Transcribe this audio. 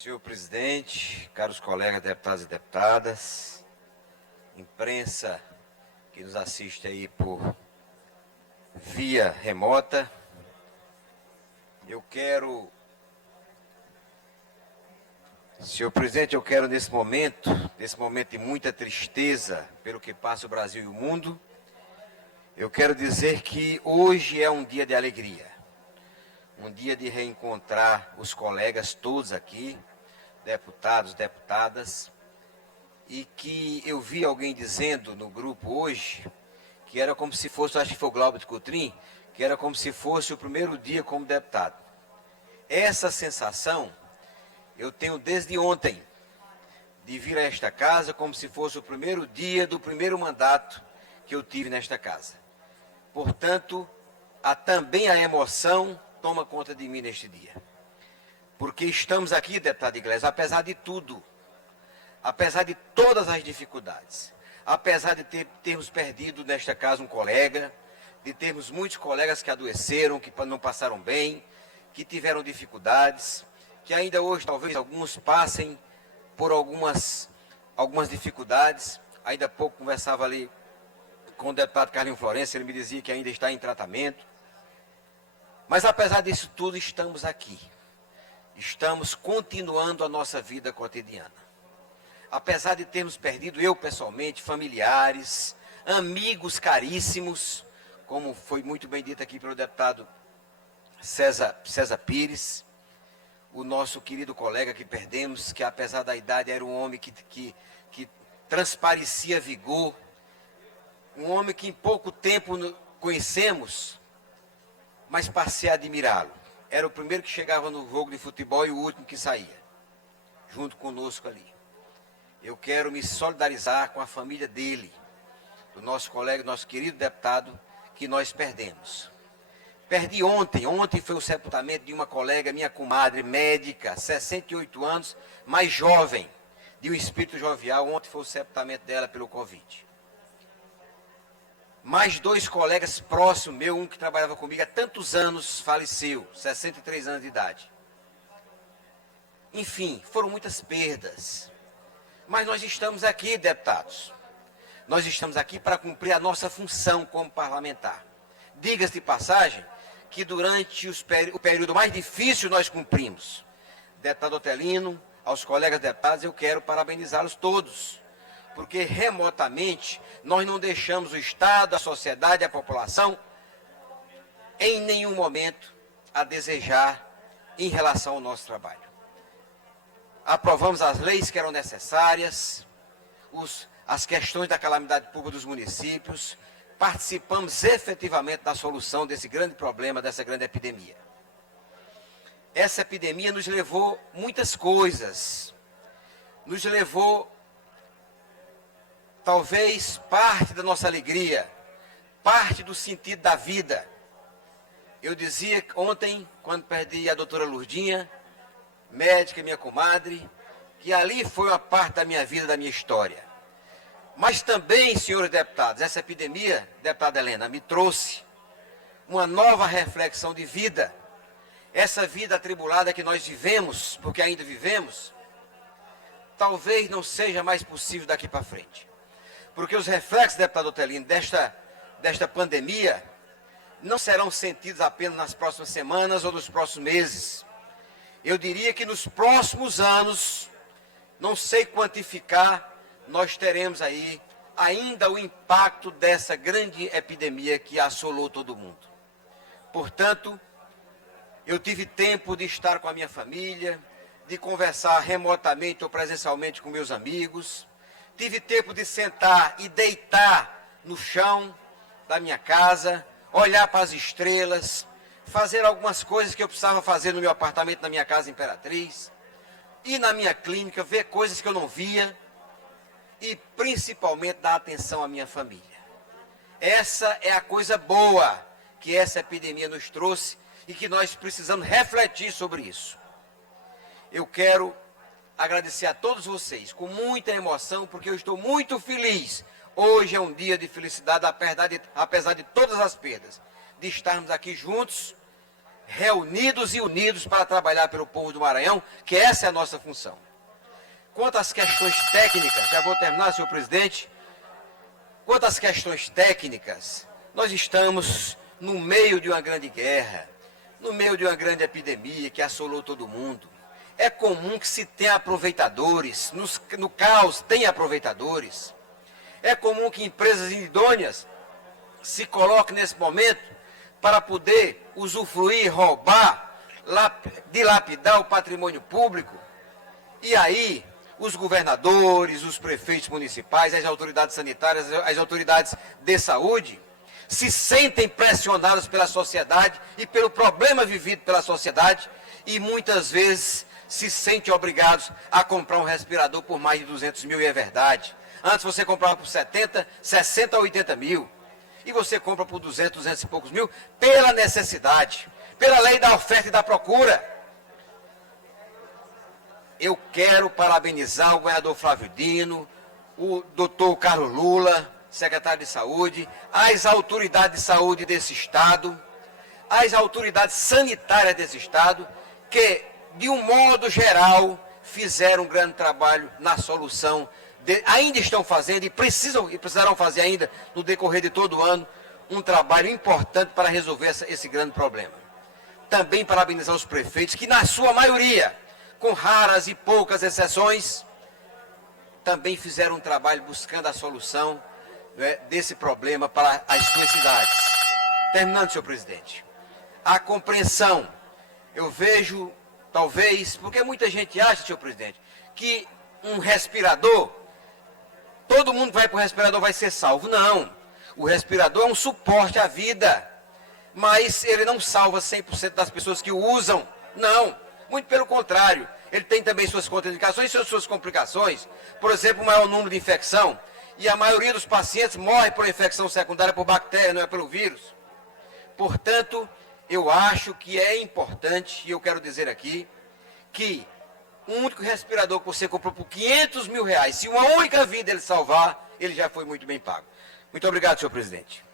Senhor presidente, caros colegas deputados e deputadas, imprensa que nos assiste aí por via remota, senhor presidente, eu quero nesse momento de muita tristeza pelo que passa o Brasil e o mundo, eu quero dizer que hoje é um dia de alegria, um dia de reencontrar os colegas todos aqui, deputados, deputadas, e que eu vi alguém dizendo no grupo hoje, que era como se fosse, acho que foi o Glauber de Coutrin, que era como se fosse o primeiro dia como deputado. Essa sensação eu tenho desde ontem, de vir a esta casa como se fosse o primeiro dia do primeiro mandato que eu tive nesta casa. Portanto, também a emoção toma conta de mim neste dia. Porque estamos aqui, deputado Iglesias, apesar de tudo, apesar de todas as dificuldades, apesar de termos perdido nesta casa um colega, de termos muitos colegas que adoeceram, que não passaram bem, que tiveram dificuldades, que ainda hoje talvez alguns passem por algumas dificuldades. Ainda há pouco conversava ali com o deputado Carlinho Florencio, ele me dizia que ainda está em tratamento. Mas apesar disso tudo, estamos aqui. Estamos continuando a nossa vida cotidiana. Apesar de termos perdido, eu pessoalmente, familiares, amigos caríssimos, como foi muito bem dito aqui pelo deputado César Pires, o nosso querido colega que perdemos, que apesar da idade era um homem que transparecia vigor, um homem que em pouco tempo conhecemos, mas passei a admirá-lo. Era o primeiro que chegava no jogo de futebol e o último que saía, junto conosco ali. Eu quero me solidarizar com a família dele, do nosso colega, nosso querido deputado, que nós perdemos. Perdi ontem foi o sepultamento de uma colega, minha comadre, médica, 68 anos, mais jovem, de um espírito jovial. Ontem foi o sepultamento dela pelo Covid. Mais dois colegas próximos, um que trabalhava comigo há tantos anos, faleceu, 63 anos de idade. Enfim, foram muitas perdas. Mas nós estamos aqui, deputados. Nós estamos aqui para cumprir a nossa função como parlamentar. Diga-se de passagem que durante o período mais difícil nós cumprimos. Deputado Otelino, aos colegas deputados, eu quero parabenizá-los todos. Porque remotamente nós não deixamos o Estado, a sociedade, a população em nenhum momento a desejar em relação ao nosso trabalho. Aprovamos as leis que eram necessárias, as questões da calamidade pública dos municípios, participamos efetivamente da solução desse grande problema, dessa grande epidemia. Essa epidemia nos levou muitas coisas, nos levou talvez parte da nossa alegria, parte do sentido da vida. Eu dizia ontem, quando perdi a doutora Lurdinha, médica, minha comadre, que ali foi uma parte da minha vida, da minha história. Mas também, senhores deputados, essa epidemia, deputada Helena, me trouxe uma nova reflexão de vida. Essa vida atribulada que nós vivemos, porque ainda vivemos, talvez não seja mais possível daqui para frente. Porque os reflexos, deputado Otelino, desta pandemia, não serão sentidos apenas nas próximas semanas ou nos próximos meses. Eu diria que nos próximos anos, não sei quantificar, nós teremos aí ainda o impacto dessa grande epidemia que assolou todo mundo. Portanto, eu tive tempo de estar com a minha família, de conversar remotamente ou presencialmente com meus amigos. Tive tempo de sentar e deitar no chão da minha casa, olhar para as estrelas, fazer algumas coisas que eu precisava fazer no meu apartamento, na minha casa Imperatriz, ir na minha clínica, ver coisas que eu não via e principalmente dar atenção à minha família. Essa é a coisa boa que essa epidemia nos trouxe e que nós precisamos refletir sobre isso. Eu quero agradecer a todos vocês, com muita emoção, porque eu estou muito feliz. Hoje é um dia de felicidade, apesar de todas as perdas, de estarmos aqui juntos, reunidos e unidos para trabalhar pelo povo do Maranhão, que essa é a nossa função. Quanto às questões técnicas, já vou terminar, senhor presidente. Quanto às questões técnicas, nós estamos no meio de uma grande guerra, no meio de uma grande epidemia que assolou todo mundo. É comum que se tenha aproveitadores, no caos tem aproveitadores. É comum que empresas idôneas se coloquem nesse momento para poder usufruir, roubar, dilapidar o patrimônio público. E aí, os governadores, os prefeitos municipais, as autoridades sanitárias, as autoridades de saúde, se sentem pressionados pela sociedade e pelo problema vivido pela sociedade e muitas vezes se sentem obrigados a comprar um respirador por mais de 200 mil, e é verdade. Antes você comprava por 70, 60 ou 80 mil. E você compra por 200, 200 e poucos mil pela necessidade, pela lei da oferta e da procura. Eu quero parabenizar o governador Flávio Dino, o doutor Carlos Lula, secretário de Saúde, as autoridades de saúde desse Estado, as autoridades sanitárias desse Estado, que, de um modo geral, fizeram um grande trabalho na solução, ainda estão fazendo e precisarão fazer ainda, no decorrer de todo o ano, um trabalho importante para resolver esse grande problema. Também parabenizar os prefeitos, que na sua maioria, com raras e poucas exceções, também fizeram um trabalho buscando a solução, desse problema para as suas cidades. Terminando, senhor presidente, a compreensão, eu vejo, talvez, porque muita gente acha, senhor presidente, que um respirador, todo mundo vai para o respirador, vai ser salvo. Não, o respirador é um suporte à vida, mas ele não salva 100% das pessoas que o usam, não. Muito pelo contrário, ele tem também suas contraindicações e suas complicações. Por exemplo, o maior número de infecção. E a maioria dos pacientes morre por infecção secundária por bactéria, não é pelo vírus. Portanto, eu acho que é importante, e eu quero dizer aqui, que um único respirador que você comprou por 500 mil reais, se uma única vida ele salvar, ele já foi muito bem pago. Muito obrigado, senhor presidente.